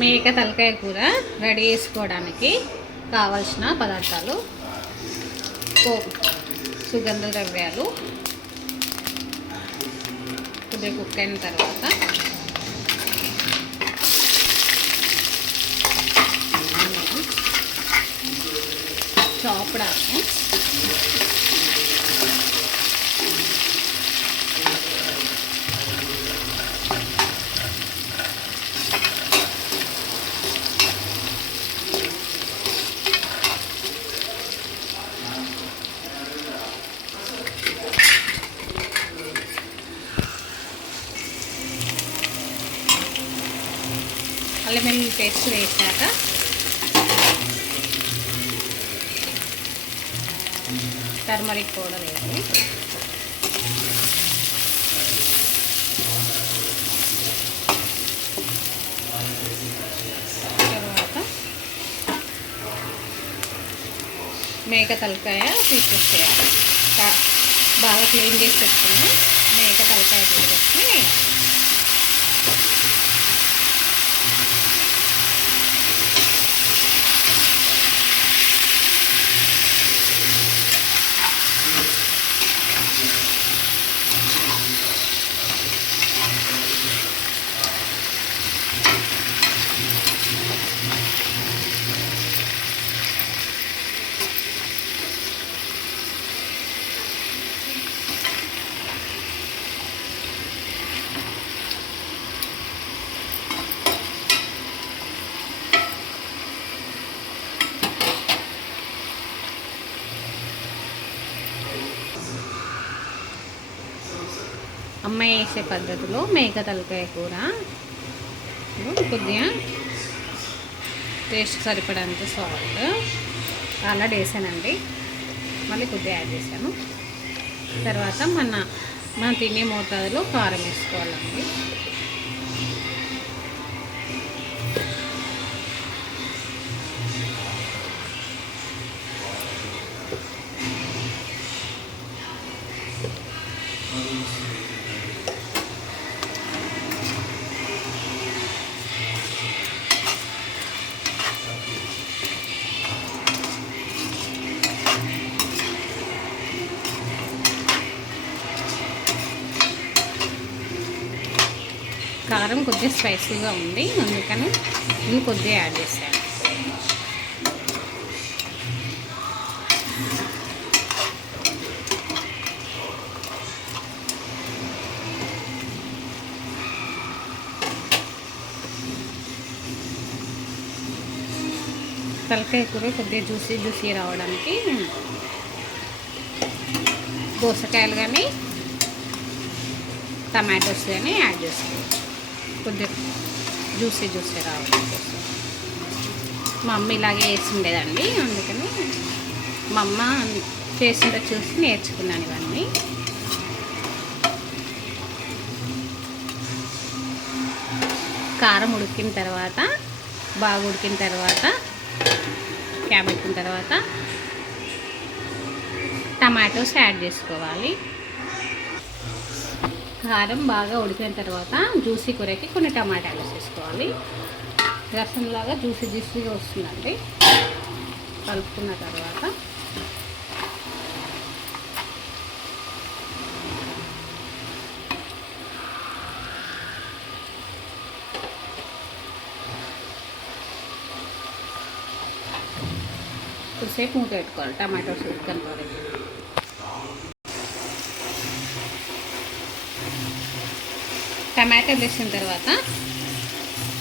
మేక తలకాయ కూర రెడీ చేసుకోవడానికి కావాల్సిన పదార్థాలు: సుగంధ ద్రవ్యాలు కొద్దిగా కుక్ అయిన తర్వాత చాప్డ్ ఆనియన్స్, అల్లం వెల్లుల్లి పేస్ట్ వేసాక టర్మరిక్ పౌడర్ వేసి తర్వాత మేక తలకాయ పీసెస్ చేయాలి. బాగా క్లీన్ చేసి పెట్టుకుని మేక తలకాయ పీసెస్ని వేయాలి. అమ్మాయి వేసే పద్ధతిలో మేక తలకాయ కూర కొద్దిగా టేస్ట్ సరిపడంత సాల్ట్ ఆల్రెడీ వేసానండి, మళ్ళీ కొద్దిగా యాడ్ చేశాను. తర్వాత మన తినే మోతాదులో కారం వేసుకోవాలండి. కారం కొద్దిగా స్పైసీగా ఉంది, అందుకని నేను కొద్దిగా యాడ్ చేశాను. తలకాయ కూర కొద్దిగా జ్యూసీ రావడానికి దోసకాయలు కానీ టమాటోస్ కానీ యాడ్ చేసుకోవచ్చు. కొద్దిగా జ్యూసీ రావడం కోసం మా అమ్మ ఇలాగే వేసి ఉండేదండి, అందుకని మా అమ్మ చేసిందో చూసి నేర్చుకున్నాను ఇవన్నీ. కారం ఉడికిన తర్వాత బాగా ఉడికిన తర్వాత క్యాబెట్టిన తర్వాత టమాటోస్ యాడ్ చేసుకోవాలి. కారం బాగా ఉడికిన తర్వాత జ్యూసీ కూరకి కొన్ని టమాటాలు వేసేసుకోవాలి. రసంలాగా జ్యూసీగా వస్తుందండి. కలుపుకున్న తర్వాత కొద్దిసేపు మూత పెట్టుకోవాలి టమాటోస్ ఉడికిన వరకు. టమాటో వేసిన తర్వాత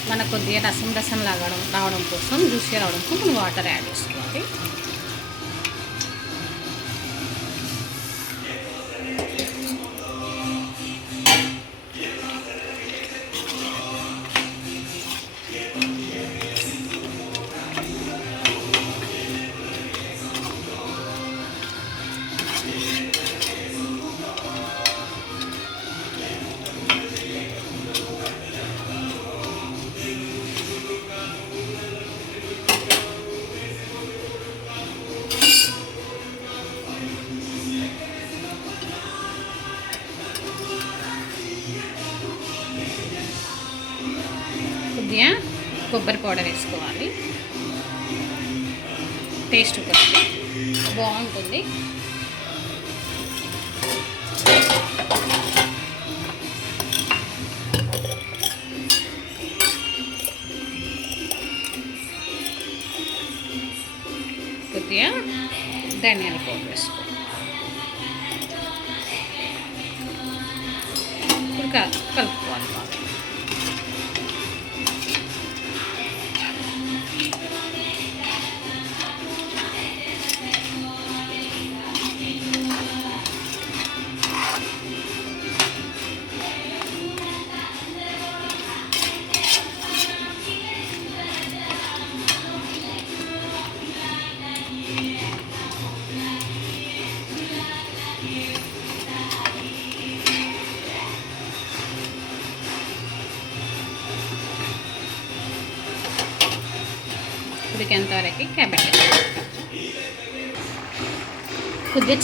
మనకు కొద్దిగా రసం రావడం కోసం జ్యూసీ రావడం కోసం మనం వాటర్ యాడ్ చేసుకోవాలి. కొద్దిగా కొబ్బరి పౌడర్ వేసుకోవాలి. టేస్ట్ కొద్ది బాగుంటుంది. కొద్దిగా ధనియాల పౌడర్ వేసుకోవాలి. ఇంకా కలుపుకోవాలి బాగా. ఉడికేంతవరకు క్యాబెట్ కొద్దిగా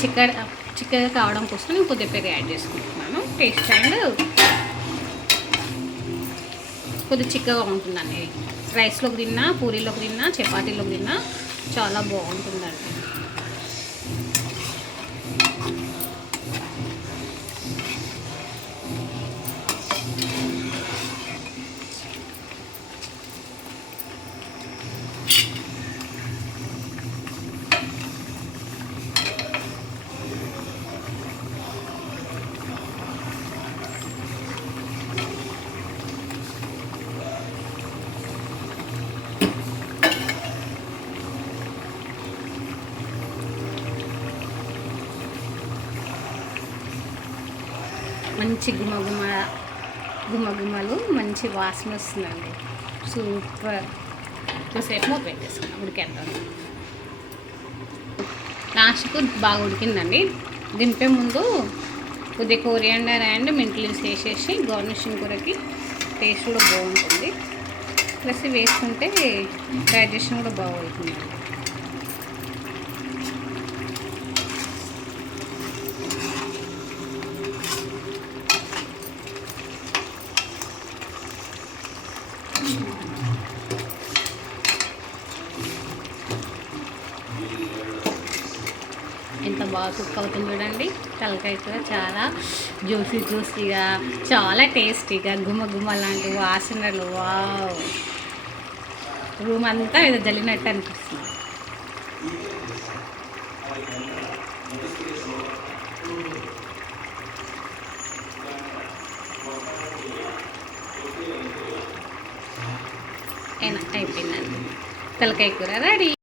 చిక్కగా కావడం కోసం నేను కొద్దిగా పెరుగు యాడ్ చేసుకుంటున్నాను. టేస్ట్ అండ్ కొద్దిగా చిక్కగా ఉంటుందండి. రైస్లోకి తిన్నా, పూరీలోకి తిన్నా, చపాతీలోకి తిన్నా చాలా బాగుంటుందండి. మంచి గుమ్మలు మంచి వాసన వస్తుందండి. సూపర్. కొద్దిసేపు మూత పెట్టేసుకున్నాం ఉడికేద్దాం. లాస్ట్కు బాగా ఉడికిందండి. దింపే ముందు కొద్దిగా కొరియాండర్ అండ్ మింట్ లీవ్స్ వేసేసి గార్నిషింగ్ కూరకి టేస్ట్ కూడా బాగుంటుంది. ప్లస్ వేసుకుంటే డైజెషన్ కూడా బాగుంటుందండి. ఎంత బాగా కుక్ అవుతుంది చూడండి. తలకాయ కూర చాలా జ్యూసీగా, చాలా టేస్టీగా, గుమ్మ లాంటి వాసనలు. వావ్, రూమ్ అంతా ఏదో జల్లినట్టు అనిపిస్తుంది. అయిపోయిందండి తలకాయ కూర రెడీ.